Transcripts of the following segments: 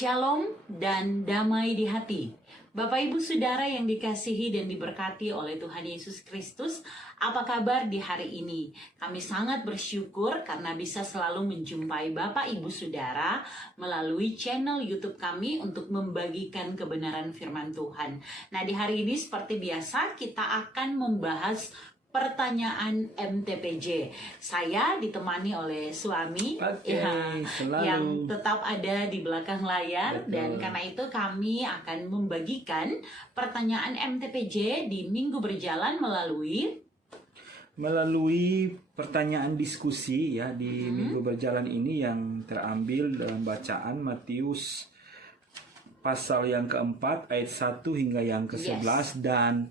Shalom dan damai di hati. Bapak Ibu Saudara yang dikasihi dan diberkati oleh Tuhan Yesus Kristus, apa kabar di hari ini? Kami sangat bersyukur karena bisa selalu menjumpai Bapak Ibu Saudara melalui channel YouTube kami untuk membagikan kebenaran firman Tuhan. Nah, di hari ini seperti biasa kita akan membahas pertanyaan MTPJ. Saya ditemani oleh suami yang tetap ada di belakang layar. Betul. Dan karena itu kami akan membagikan pertanyaan MTPJ di minggu berjalan melalui pertanyaan diskusi ya di minggu berjalan ini yang terambil dalam bacaan Matius pasal yang keempat ayat 1 hingga yang ke-11. Dan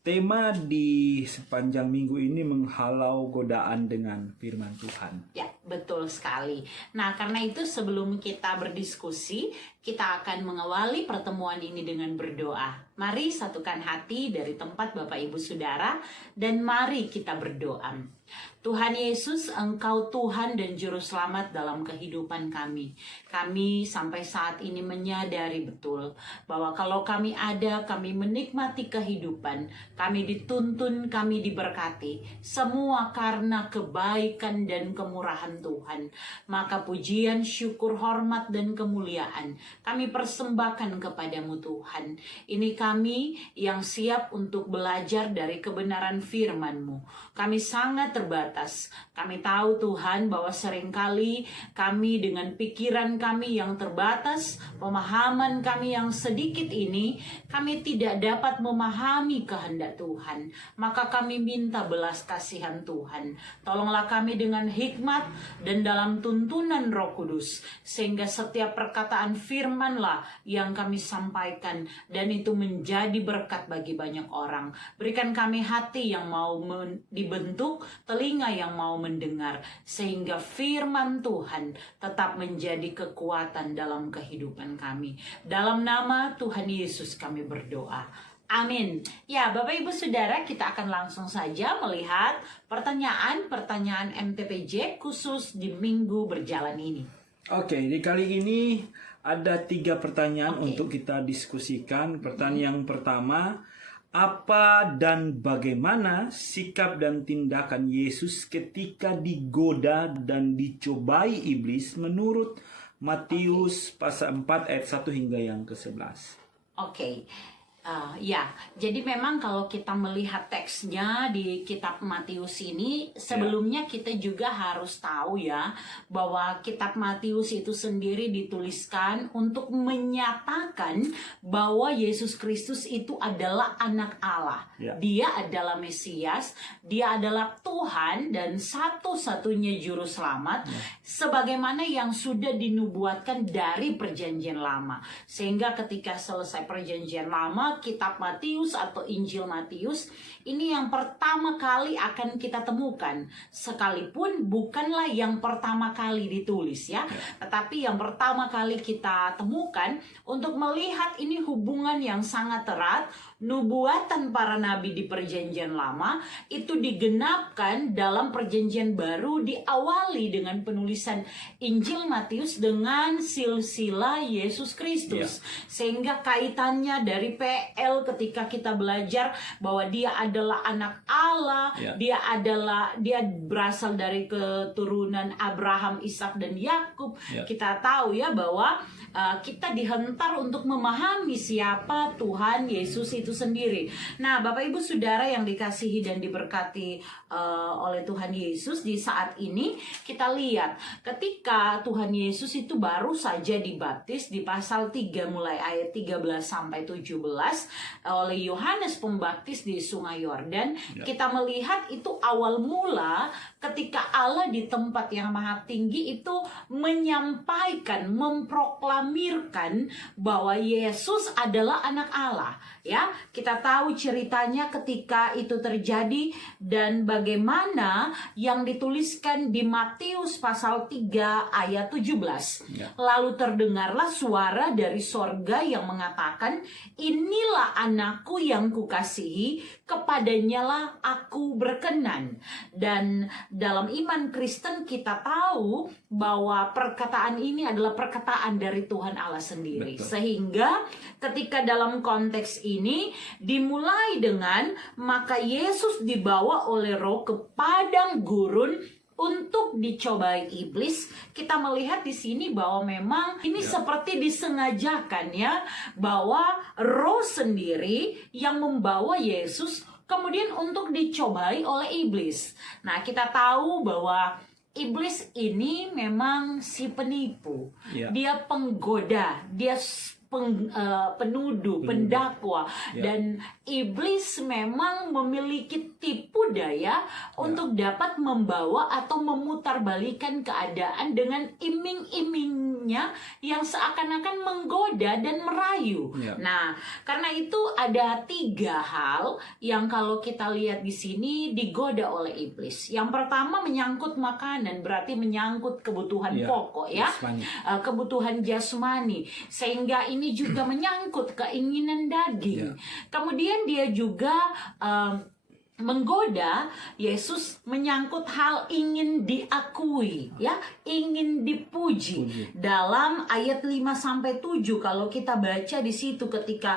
tema di sepanjang minggu ini menghalau godaan dengan firman Tuhan. Ya, betul sekali. Nah, karena itu sebelum kita berdiskusi, kita akan mengawali pertemuan ini dengan berdoa. Mari satukan hati dari tempat Bapak Ibu Saudara dan mari kita berdoa. Tuhan Yesus, Engkau Tuhan dan Juru Selamat dalam kehidupan kami. Kami sampai saat ini menyadari betul bahwa kalau kami ada, kami menikmati kehidupan, kami dituntun, kami diberkati. Semua karena kebaikan dan kemurahan Tuhan. Maka pujian, syukur, hormat, dan kemuliaan kami persembahkan kepadamu Tuhan. Ini kami yang siap untuk belajar dari kebenaran firman-Mu. Kami sangat terbatas. Kami tahu Tuhan bahwa seringkali kami dengan pikiran kami yang terbatas, pemahaman kami yang sedikit ini, kami tidak dapat memahami kehendak Tuhan. Maka kami minta belas kasihan Tuhan. Tolonglah kami dengan hikmat dan dalam tuntunan Roh Kudus, sehingga setiap perkataan firman-Lah yang kami sampaikan dan itu menjadi berkat bagi banyak orang. Berikan kami hati yang mau dibentuk, telinga yang mau mendengar, sehingga firman Tuhan tetap menjadi kekuatan dalam kehidupan kami. Dalam nama Tuhan Yesus kami berdoa. Amin. Ya, Bapak Ibu Saudara, kita akan langsung saja melihat pertanyaan MTPJ khusus di minggu berjalan ini. Oke, di kali ini ada 3 pertanyaan untuk kita diskusikan. Pertanyaan yang pertama, apa dan bagaimana sikap dan tindakan Yesus ketika digoda dan dicobai iblis menurut Matius pasal 4 ayat 1 hingga yang ke-11? Ya, jadi memang kalau kita melihat teksnya di kitab Matius ini, sebelumnya kita juga harus tahu ya, bahwa kitab Matius itu sendiri dituliskan untuk menyatakan bahwa Yesus Kristus itu adalah anak Allah. Dia adalah Mesias, dia adalah Tuhan dan satu-satunya juru selamat, sebagaimana yang sudah dinubuatkan dari perjanjian lama. Sehingga ketika selesai perjanjian lama, kitab Matius atau Injil Matius ini yang pertama kali akan kita temukan, sekalipun bukanlah yang pertama kali ditulis ya, tetapi yang pertama kali kita temukan untuk melihat ini hubungan yang sangat erat. Nubuatan para nabi di perjanjian lama itu digenapkan dalam perjanjian baru, diawali dengan penulisan Injil Matius dengan silsilah Yesus Kristus. Sehingga kaitannya dari PL ketika kita belajar bahwa dia adalah anak Allah, dia berasal dari keturunan Abraham, Ishak dan Yakub. Kita tahu ya bahwa kita dihentar untuk memahami siapa Tuhan Yesus itu sendiri. Nah, Bapak Ibu Saudara yang dikasihi dan diberkati oleh Tuhan Yesus, di saat ini kita lihat ketika Tuhan Yesus itu baru saja dibaptis di pasal 3 mulai ayat 13 sampai 17 oleh Yohanes Pembaptis di Sungai Yordan. Kita melihat itu awal mula ketika Allah di tempat yang maha tinggi itu menyampaikan, memproklamirkan bahwa Yesus adalah anak Allah. Ya, kita tahu ceritanya ketika itu terjadi dan bagaimana yang dituliskan di Matius pasal 3 ayat 17. Lalu terdengarlah suara dari sorga yang mengatakan, ini inilah anakku yang kukasihi, kepadanyalah aku berkenan. Dan dalam iman Kristen kita tahu bahwa perkataan ini adalah perkataan dari Tuhan Allah sendiri. Betul. Sehingga ketika dalam konteks ini dimulai dengan maka Yesus dibawa oleh Roh ke padang gurun untuk dicobai iblis. Kita melihat di sini bahwa memang ini seperti disengajakan ya, bahwa Roh sendiri yang membawa Yesus kemudian untuk dicobai oleh iblis. Nah, kita tahu bahwa iblis ini memang si penipu. Dia penggoda, dia penuduh, pendakwa, dan iblis memang memiliki tipu daya untuk dapat membawa atau memutarbalikan keadaan dengan iming-imingnya yang seakan-akan menggoda dan merayu. Nah, karena itu ada 3 hal yang kalau kita lihat di sini digoda oleh iblis. Yang pertama menyangkut makanan, berarti menyangkut kebutuhan pokok ya, kebutuhan jasmani, sehingga ini juga menyangkut keinginan daging. Kemudian dia juga menggoda Yesus menyangkut hal ingin diakui ya, ingin dipuji. Dalam ayat 5-7 kalau kita baca di situ ketika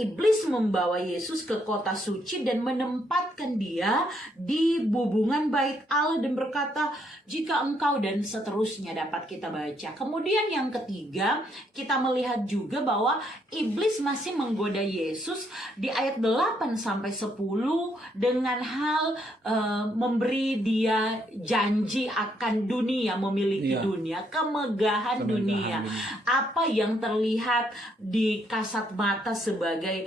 iblis membawa Yesus ke kota suci dan menempatkan dia di bubungan bait Allah dan berkata, jika engkau, dan seterusnya dapat kita baca. Kemudian yang ketiga, kita melihat juga bahwa iblis masih menggoda Yesus di ayat 8-10 dengan hal memberi dia janji akan dunia, memiliki dunia, kemegahan dunia. Apa yang terlihat di kasat mata sebagai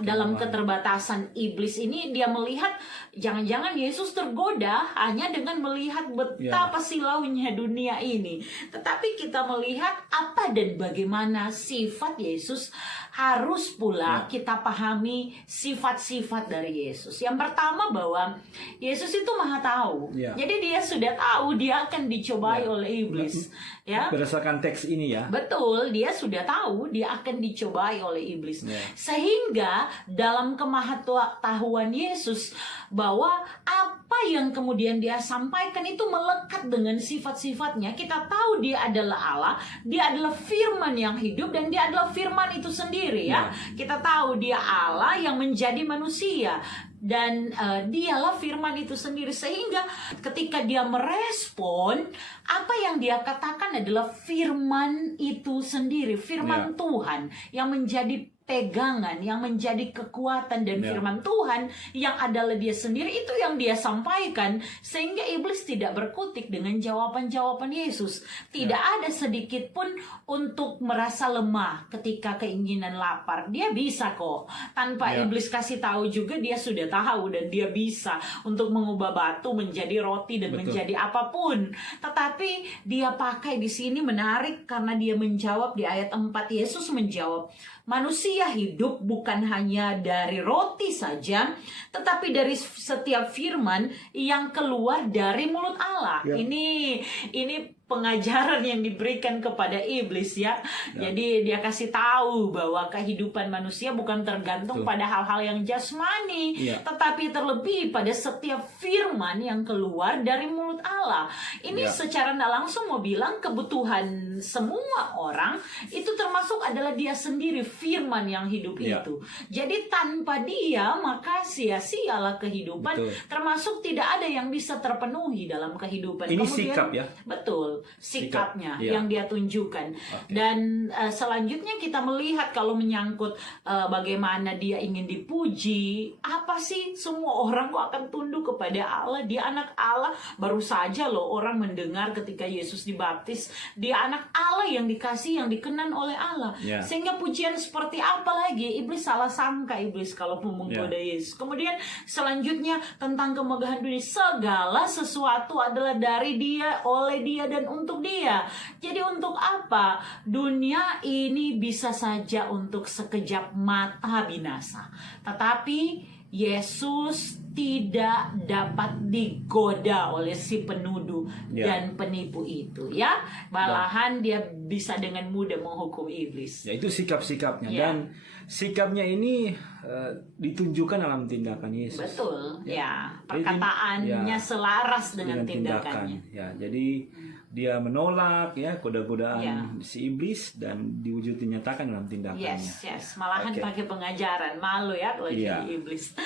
dalam keterbatasan iblis ini, dia melihat jangan-jangan Yesus tergoda hanya dengan melihat betapa silaunya dunia ini. Tetapi kita melihat apa dan bagaimana sifat Yesus, harus pula kita pahami sifat-sifat dari Yesus. Yang pertama bahwa Yesus itu Maha Tahu. Jadi dia sudah tahu dia akan dicobai oleh iblis. Ya. Berdasarkan teks ini ya. Betul, dia sudah tahu dia akan dicobai oleh iblis. Sehingga dalam kemahatauan Yesus bahwa apa yang kemudian dia sampaikan itu melekat dengan sifat-sifatnya. Kita tahu dia adalah Allah, dia adalah firman yang hidup, dan dia adalah firman itu sendiri ya. Kita tahu dia Allah yang menjadi manusia, dan dialah firman itu sendiri. Sehingga ketika dia merespon, apa yang dia katakan adalah firman itu sendiri, firman Tuhan yang menjadi pegangan, yang menjadi kekuatan, dan firman Tuhan yang adalah dia sendiri, itu yang dia sampaikan. Sehingga iblis tidak berkutik dengan jawaban-jawaban Yesus. Tidak ada sedikit pun untuk merasa lemah ketika keinginan lapar. Dia bisa kok, tanpa iblis kasih tahu juga dia sudah tahu, dan dia bisa untuk mengubah batu menjadi roti dan menjadi apapun. Tetapi dia pakai di sini menarik, karena dia menjawab di ayat 4. Yesus menjawab, manusia hidup bukan hanya dari roti saja, tetapi dari setiap firman yang keluar dari mulut Allah. Ini pengajaran yang diberikan kepada iblis ya. Jadi dia kasih tahu bahwa kehidupan manusia bukan tergantung pada hal-hal yang jasmani, tetapi terlebih pada setiap firman yang keluar dari mulut Allah. Ini secara tidak langsung mau bilang kebutuhan semua orang itu termasuk adalah dia sendiri, firman yang hidup itu. Jadi tanpa dia maka sia-sialah kehidupan. Termasuk tidak ada yang bisa terpenuhi dalam kehidupan. Ini kemudian, sikap ya. Betul. Sikapnya yang dia tunjukkan. Dan selanjutnya kita melihat kalau menyangkut bagaimana dia ingin dipuji. Apa sih, semua orang kok akan tunduk kepada Allah, dia anak Allah. Baru saja loh orang mendengar ketika Yesus dibaptis, dia anak Allah yang dikasih, yang dikenan oleh Allah. Sehingga pujian seperti apa lagi? Iblis salah sangka iblis kalau menggoda Yesus. Kemudian selanjutnya tentang kemegahan dunia, segala sesuatu adalah dari dia, oleh dia, dan untuk dia. Jadi untuk apa? Dunia ini bisa saja untuk sekejap mata binasa. Tetapi Yesus tidak dapat digoda oleh si penuduh Ya. dan penipu itu, ya. Malahan dia bisa dengan mudah menghukum iblis. Ya, itu sikap-sikapnya. Ya. Dan sikapnya ini ditunjukkan dalam tindakan Yesus. Betul, ya. Jadi, Perkataannya ya, selaras dengan tindakannya. Ya, jadi dia menolak ya godaan Ya. si iblis dan diwujud dinyatakan dalam tindakannya. Yes. Malahan Oke. pakai pengajaran. Malu ya kalau Iya. jadi iblis.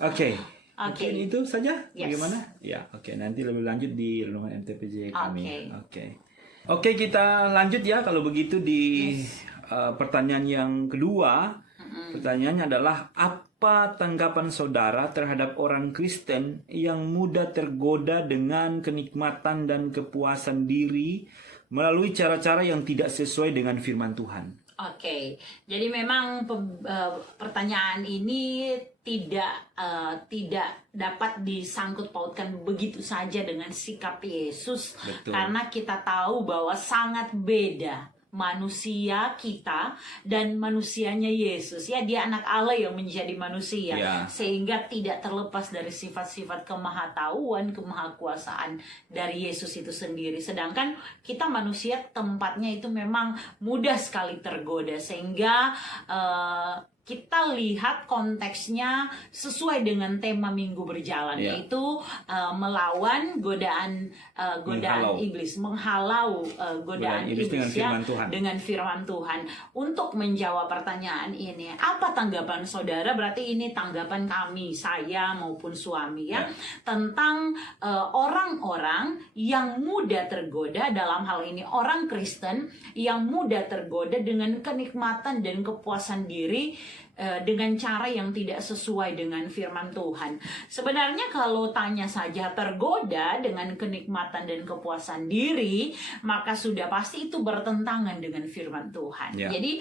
Oke. Oke. Mungkin itu saja. Yes. Bagaimana? Ya, oke. Nanti lebih lanjut di renungan MTPJ kami. Oke. Oke, kita lanjut ya kalau begitu di pertanyaan yang kedua. Pertanyaannya adalah apa tanggapan saudara terhadap orang Kristen yang mudah tergoda dengan kenikmatan dan kepuasan diri melalui cara-cara yang tidak sesuai dengan firman Tuhan? Oke, jadi memang pertanyaan ini tidak dapat disangkut pautkan begitu saja dengan sikap Yesus. Betul. Karena kita tahu bahwa sangat beda manusia kita dan manusianya Yesus, ya. Dia anak Allah yang menjadi manusia, Ya. sehingga tidak terlepas dari sifat-sifat kemahatauan, kemahakuasaan dari Yesus itu sendiri. Sedangkan kita manusia tempatnya itu memang mudah sekali tergoda, sehingga kita lihat konteksnya sesuai dengan tema minggu berjalan, Ya. yaitu melawan godaan Menghalau. iblis, menghalau godaan iblis dengan iblis, ya, firman Tuhan. dengan firman Tuhan. Untuk menjawab pertanyaan ini, apa tanggapan saudara? Berarti ini tanggapan kami, saya maupun suami, ya, tentang orang-orang yang mudah tergoda, dalam hal ini orang Kristen yang mudah tergoda dengan kenikmatan dan kepuasan diri dengan cara yang tidak sesuai dengan firman Tuhan. Sebenarnya kalau tanya saja tergoda dengan kenikmatan dan kepuasan diri, maka sudah pasti itu bertentangan dengan firman Tuhan. Ya. Jadi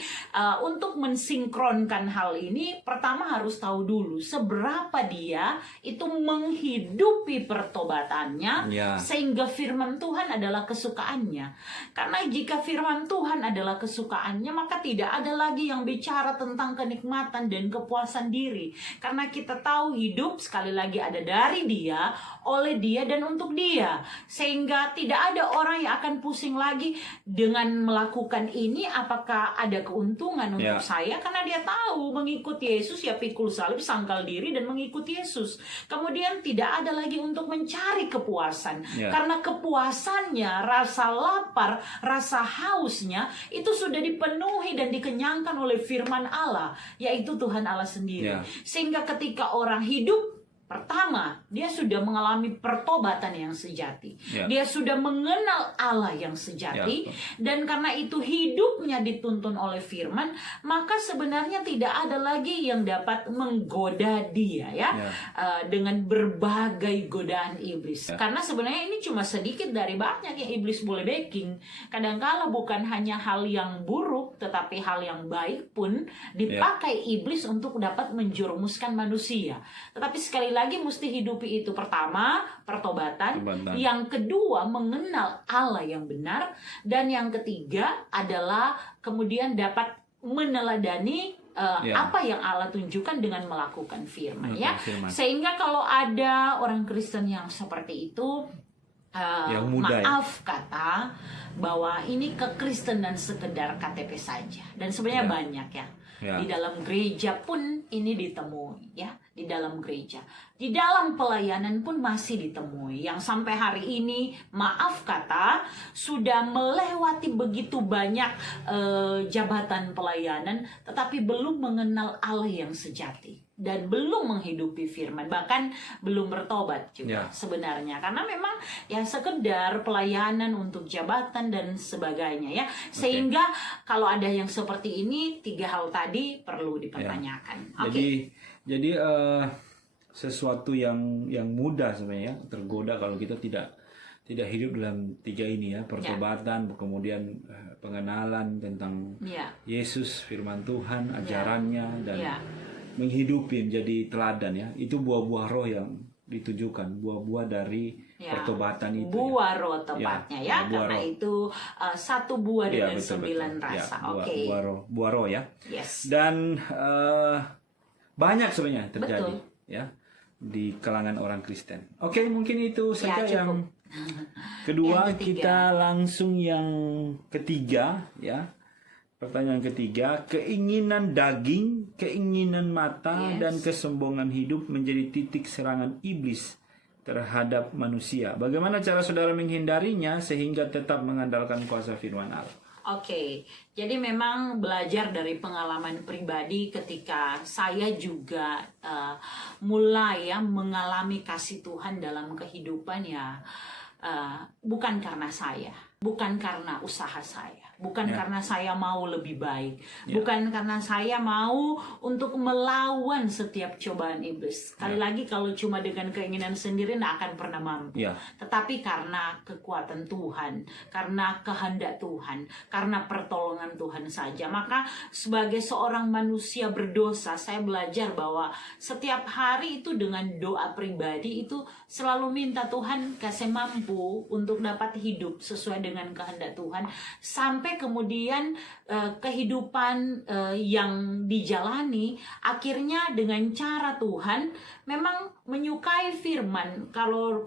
untuk mensinkronkan hal ini, pertama harus tahu dulu seberapa dia itu menghidupi pertobatannya, Ya. sehingga firman Tuhan adalah kesukaannya. Karena jika firman Tuhan adalah kesukaannya, maka tidak ada lagi yang bicara tentang kenikmatan dan kepuasan diri. Karena kita tahu hidup sekali lagi ada dari dia, oleh dia, dan untuk dia. Sehingga tidak ada orang yang akan pusing lagi dengan melakukan ini, apakah ada keuntungan untuk saya. Karena dia tahu mengikut Yesus ya pikul salib, sangkal diri, dan mengikut Yesus. Kemudian tidak ada lagi untuk mencari kepuasan. Karena kepuasannya, rasa lapar, rasa hausnya itu sudah dipenuhi dan dikenyangkan oleh firman Allah, yaitu Tuhan Allah sendiri. Sehingga ketika orang hidup, pertama, dia sudah mengalami pertobatan yang sejati. Dia sudah mengenal Allah yang sejati. Dan karena itu hidupnya dituntun oleh firman, maka sebenarnya tidak ada lagi yang dapat menggoda dia, ya, dengan berbagai godaan iblis. Karena sebenarnya ini cuma sedikit dari banyak yang iblis boleh backing. Kadangkala bukan hanya hal yang buruk, tetapi hal yang baik pun dipakai iblis untuk dapat menjerumuskan manusia. Tetapi sekali lagi mesti hidupi itu. Pertama, pertobatan. Yang kedua, mengenal Allah yang benar. Dan yang ketiga adalah kemudian dapat meneladani apa yang Allah tunjukkan dengan melakukan firman, ya. Sehingga kalau ada orang Kristen yang seperti itu, yang muda, maaf kata bahwa ini kekristenan sekedar KTP saja. Dan sebenarnya banyak, ya. Di dalam gereja pun ini ditemui, ya. Di dalam gereja, di dalam pelayanan pun masih ditemui, yang sampai hari ini maaf kata sudah melewati begitu banyak jabatan pelayanan, tetapi belum mengenal Allah yang sejati dan belum menghidupi firman, bahkan belum bertobat juga sebenarnya, karena memang ya sekedar pelayanan untuk jabatan dan sebagainya, ya. Sehingga kalau ada yang seperti ini, tiga hal tadi perlu dipertanyakan. Jadi sesuatu yang mudah sebenarnya tergoda kalau kita tidak hidup dalam tiga ini, ya, pertobatan, kemudian pengenalan tentang Yesus, firman Tuhan, ajarannya, dan menghidupi menjadi teladan, ya. Itu buah-buah roh yang ditujukan, buah-buah dari pertobatan itu. Buah roh tepatnya, ya. Karena roh. Itu satu buah dengan 9 rasa. Buah roh, ya. Yes. Dan banyak sebenarnya terjadi, Betul. ya. di kalangan orang Kristen. Oke, mungkin itu saja cukup. yang kedua. Yang ketiga. Kita langsung yang ketiga ya. Pertanyaan ketiga, keinginan daging, keinginan mata, Yes. dan kesombongan hidup menjadi titik serangan iblis terhadap manusia. Bagaimana cara saudara menghindarinya sehingga tetap mengandalkan kuasa firman Allah? Oke, jadi memang belajar dari pengalaman pribadi ketika saya juga mulai ya mengalami kasih Tuhan dalam kehidupan ya, bukan karena saya, bukan karena usaha saya, bukan karena saya mau lebih baik, bukan karena saya mau untuk melawan setiap cobaan iblis. Sekali lagi kalau cuma dengan keinginan sendiri tidak akan pernah mampu. Tetapi karena kekuatan Tuhan, karena kehendak Tuhan, karena pertolongan Tuhan saja. Maka sebagai seorang manusia berdosa, saya belajar bahwa setiap hari itu dengan doa pribadi itu selalu minta Tuhan kasih mampu untuk dapat hidup sesuai dengan kehendak Tuhan, sampai kemudian kehidupan yang dijalani akhirnya dengan cara Tuhan memang menyukai firman. Kalau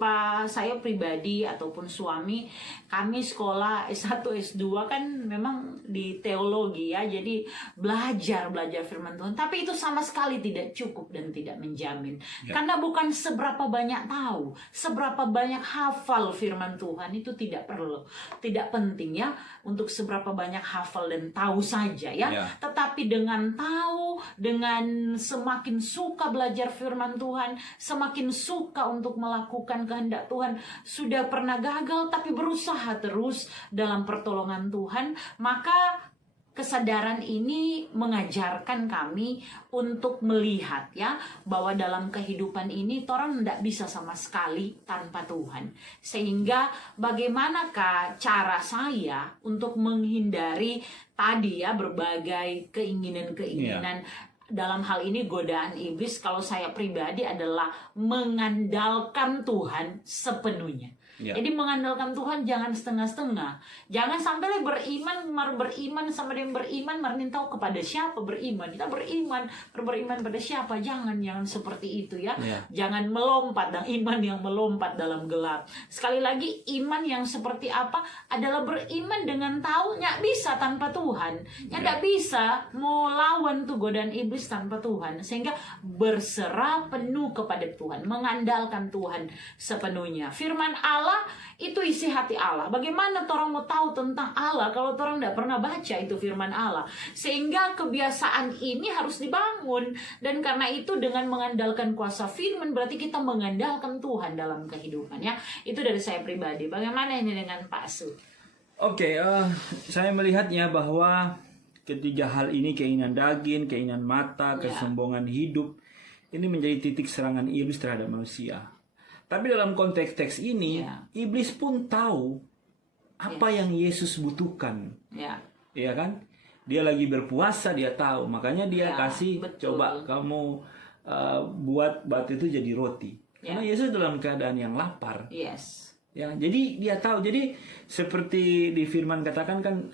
saya pribadi ataupun suami, kami sekolah S1 S2 kan memang di teologi ya, jadi belajar firman Tuhan, tapi itu sama sekali tidak cukup dan tidak menjamin. Karena bukan seberapa banyak tahu, seberapa banyak hafal firman Tuhan itu tidak perlu, tidak penting ya untuk seberapa banyak hafal dan tahu saja ya. Tetapi dengan tahu, dengan semakin suka belajar firman Tuhan, semakin suka untuk melakukan kehendak Tuhan, sudah pernah gagal tapi berusaha terus dalam pertolongan Tuhan, maka kesadaran ini mengajarkan kami untuk melihat ya bahwa dalam kehidupan ini orang tidak bisa sama sekali tanpa Tuhan. Sehingga bagaimanakah cara saya untuk menghindari tadi ya berbagai keinginan-keinginan dalam hal ini godaan iblis. Kalau saya pribadi adalah mengandalkan Tuhan sepenuhnya. Jadi mengandalkan Tuhan jangan setengah-setengah. Jangan sampai beriman sama dia beriman, minta kepada siapa beriman. Kita beriman pada siapa? Jangan seperti itu ya. Jangan melompat dan iman yang melompat dalam gelap. Sekali lagi, iman yang seperti apa adalah beriman dengan tahu nggak bisa tanpa Tuhan. Nggak bisa mau lawan tuh godaan iblis tanpa Tuhan. Sehingga berserah penuh kepada Tuhan, mengandalkan Tuhan sepenuhnya. Firman Allah itu isi hati Allah. Bagaimana orang mau tahu tentang Allah kalau orang tidak pernah baca itu firman Allah? Sehingga kebiasaan ini harus dibangun. Dan karena itu dengan mengandalkan kuasa firman berarti kita mengandalkan Tuhan dalam kehidupan ya. Itu dari saya pribadi. Bagaimana ini dengan Pak Su? Oke, saya melihatnya bahwa ketiga hal ini, keinginan daging, keinginan mata, kesombongan hidup, ini menjadi titik serangan iblis terhadap manusia. Tapi dalam konteks teks ini, iblis pun tahu apa yang Yesus butuhkan. Ya kan? Dia lagi berpuasa, dia tahu. Makanya dia kasih, coba kamu buat batu itu jadi roti. Karena Yesus dalam keadaan yang lapar. Ya, jadi dia tahu. Jadi seperti di firman katakan kan,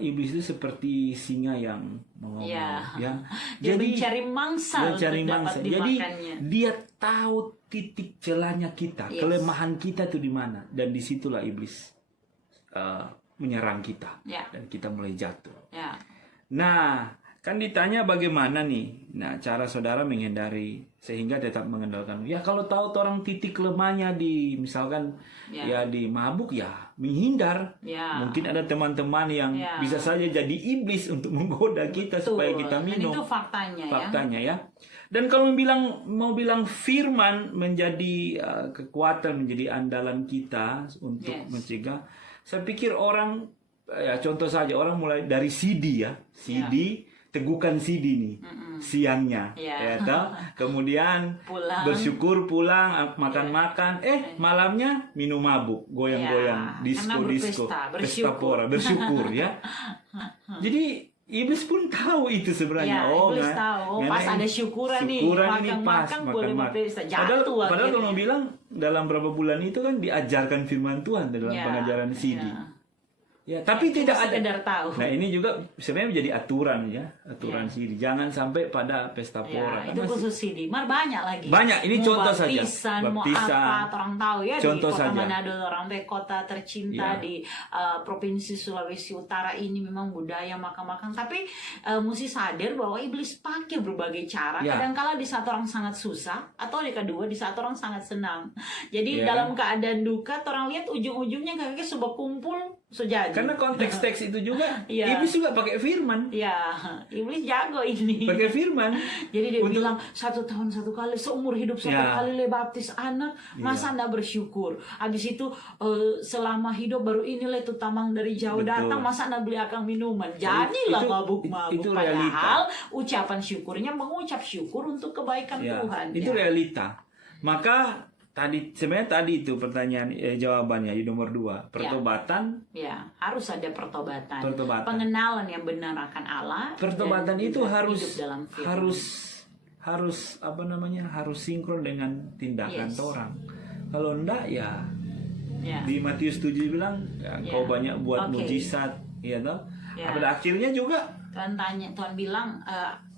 iblis itu seperti singa yang mengomong. Dia mencari mangsa. Jadi dia tahu titik celahnya kita, kelemahan kita itu di mana, dan disitulah iblis menyerang kita dan kita mulai jatuh. Nah, kan ditanya bagaimana nih? Nah, cara saudara menghindari sehingga tetap mengandalkan. Ya kalau tahu orang titik lemahnya di misalkan di mabuk menghindar. Mungkin ada teman-teman yang bisa saja jadi iblis untuk menggoda kita supaya kita minum. Dan itu faktanya ya. Dan kalau mau bilang firman menjadi kekuatan, menjadi andalan kita untuk mencegah, saya pikir orang contoh saja orang mulai dari CD tegukan CD nih siangnya kemudian bersyukur pulang makan malamnya minum mabuk goyang-goyang disco pesta pora bersyukur ya. Jadi iblis pun tahu itu sebenarnya. Iblis tahu pas ada syukuran nih makan boleh jatuh. Padahal kalau bilang dalam berapa bulan itu kan diajarkan firman Tuhan dalam pengajaran CD. Ya, tapi Cuma tidak ada. sekedar tahu. Nah, ini juga sebenarnya menjadi aturan ya, aturan CD. Jangan sampai pada pesta pora. Ya, itu khusus CD. Mar banyak lagi. Banyak, ini mau contoh saja. baptisan, mau Baptisan. apa, orang tahu ya Contoh di kota saja. Manado, orang teh kota tercinta Ya. di provinsi Sulawesi Utara ini memang budaya makan-makan. Tapi mesti sadar bahwa iblis pakai berbagai cara. Ya. Kadang-kala di saat orang sangat susah, atau di kedua di saat orang sangat senang. Jadi Ya. dalam keadaan duka, orang lihat ujung-ujungnya kayak sebuah kumpul sejadi. Karena konteks teks itu juga, Iya. iblis juga pakai firman. Ya, iblis jago ini. Pakai firman. Jadi dia Untuk- bilang 1 tahun 1 kali, seumur hidup 1 Ya. kali le baptis anak, masa anda bersyukur? Habis itu selama hidup baru ini le tuh tamang dari jauh Betul. datang, masa anda beli akan minuman? Jadilah itu- mabuk-mabuk. itu realita. Padahal ucapan syukurnya mengucap syukur untuk kebaikan Ya, Tuhan. itu Ya. realita. Maka sebenarnya tadi itu pertanyaan jawabannya di nomor 2, pertobatan. Ya, harus ada pertobatan. Pertobatan. Pengenalan yang benar akan Allah. Pertobatan dan itu juga harus hidup dalam firman. harus harus sinkron dengan tindakan Yes. orang. Kalau enggak ya Ya. di Matius 7 bilang ya, Ya. kau banyak buat Oke. mujizat, ya toh. Ya. Pada akhirnya juga Tuhan bilang,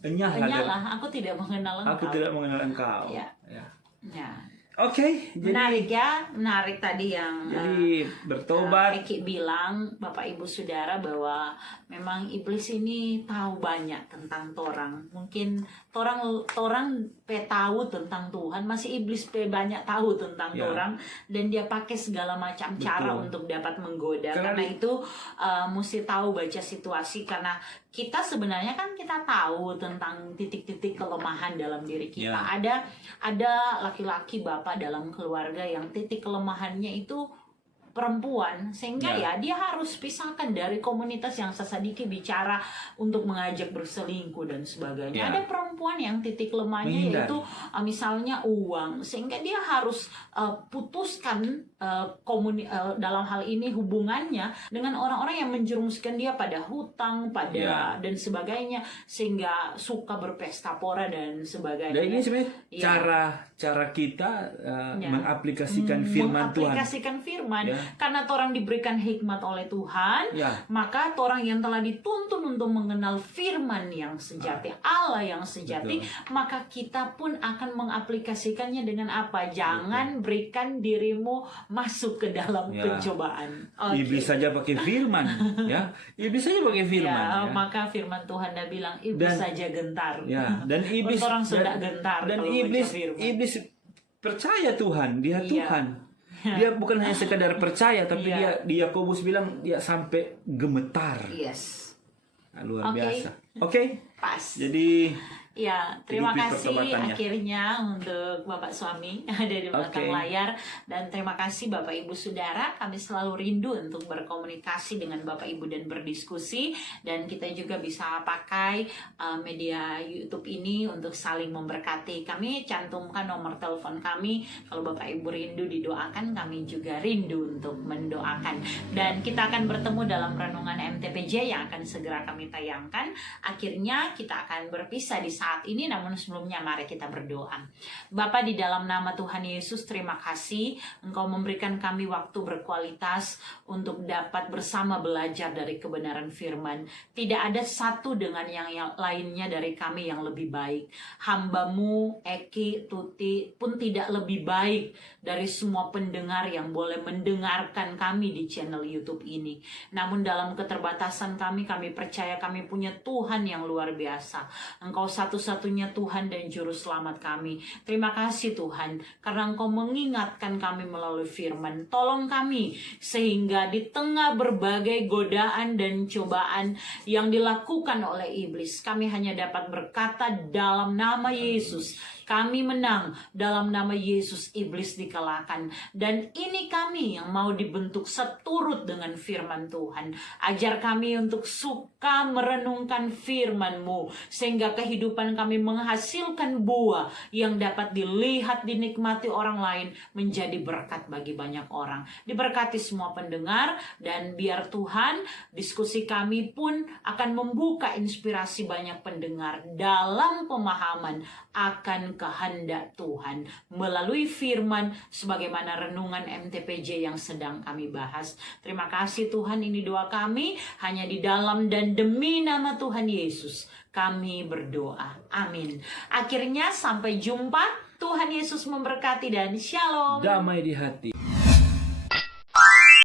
enyahlah enyalah, aku tidak mengenal engkau. aku tidak mengenal engkau. Ya. Ya. Ya. Oke, Menarik ya, menarik tadi yang jadi bertobat. Eki bilang, Bapak Ibu Saudara, bahwa memang iblis ini tahu banyak tentang torang. Mungkin torang tahu tentang Tuhan, masih iblis banyak tahu tentang Ya. torang, dan dia pakai segala macam cara Betul. untuk dapat menggoda. Karena Karena itu mesti tahu baca situasi, karena kita sebenarnya kan kita tahu tentang titik-titik kelemahan dalam diri kita. Ya. Ada laki-laki bapak dalam keluarga yang titik kelemahannya itu perempuan, sehingga ya dia harus pisahkan dari komunitas yang sesedikit bicara untuk mengajak berselingkuh dan sebagainya. Ya. Ada perempuan yang titik lemahnya Menghindar. yaitu misalnya uang, sehingga dia harus putuskan dalam hal ini hubungannya dengan orang-orang yang menjerumuskan dia pada hutang, pada Ya. dan sebagainya, sehingga suka berpesta pora dan sebagainya. Dan ini sebenarnya Ya. cara kita Ya. mengaplikasikan firman Tuhan. Mengaplikasikan firman. Ya. Karena orang diberikan hikmat oleh Tuhan, Ya. maka orang yang telah dituntun untuk mengenal firman yang sejati, Allah yang sejati, maka kita pun akan mengaplikasikannya dengan apa? Jangan berikan dirimu masuk ke dalam Ya. pencobaan. Oke. Iblis saja pakai firman, ya. Iblis saja pakai firman. Ya, Ya. maka firman Tuhan dah bilang iblis Dan- saja gentar. Ya, dan iblis Orang sudah gentar dan kalau iblis baca firman. iblis percaya Tuhan, dia Iya. Tuhan. Dia bukan hanya sekadar percaya, tapi Iya. dia di Yakobus bilang dia sampai gemetar. Yes. Nah, luar Oke. biasa. Oke. Pas. Jadi Ya, terima hidupi kasih pertobatannya. akhirnya untuk Bapak Suami ada di belakang Oke. layar, dan terima kasih Bapak Ibu Saudara. Kami selalu rindu untuk berkomunikasi dengan Bapak Ibu dan berdiskusi, dan kita juga bisa pakai media YouTube ini untuk saling memberkati. Kami cantumkan nomor telepon kami. Kalau Bapak Ibu rindu didoakan, kami juga rindu untuk mendoakan. Dan kita akan bertemu dalam renungan MTPJ yang akan segera kami tayangkan. Akhirnya kita akan berpisah di saat ini, namun sebelumnya mari kita berdoa. Bapa, di dalam nama Tuhan Yesus, terima kasih Engkau memberikan kami waktu berkualitas untuk dapat bersama belajar dari kebenaran firman. Tidak ada satu dengan yang lainnya dari kami yang lebih baik. Hamba-Mu, Eki, Tuti pun tidak lebih baik dari semua pendengar yang boleh mendengarkan kami di channel YouTube ini. Namun dalam keterbatasan kami percaya kami punya Tuhan yang luar biasa. Engkau satu-satunya Tuhan dan Juru Selamat kami. Terima kasih Tuhan, karena Engkau mengingatkan kami melalui firman. Tolong kami, sehingga di tengah berbagai godaan dan cobaan yang dilakukan oleh iblis, kami hanya dapat berkata dalam nama Yesus, kami menang. Dalam nama Yesus, iblis dikalahkan. Dan ini kami yang mau dibentuk seturut dengan firman Tuhan. Ajar kami untuk suka merenungkan firman-Mu, sehingga kehidupan kami menghasilkan buah yang dapat dilihat, dinikmati orang lain, menjadi berkat bagi banyak orang. Diberkati semua pendengar, dan biar Tuhan, diskusi kami pun akan membuka inspirasi banyak pendengar dalam pemahaman akan kehendak Tuhan melalui firman sebagaimana renungan MTPJ yang sedang kami bahas. Terima kasih Tuhan, ini doa kami hanya di dalam dan demi nama Tuhan Yesus kami berdoa. Amin. Akhirnya sampai jumpa. Tuhan Yesus memberkati dan shalom. Damai di hati.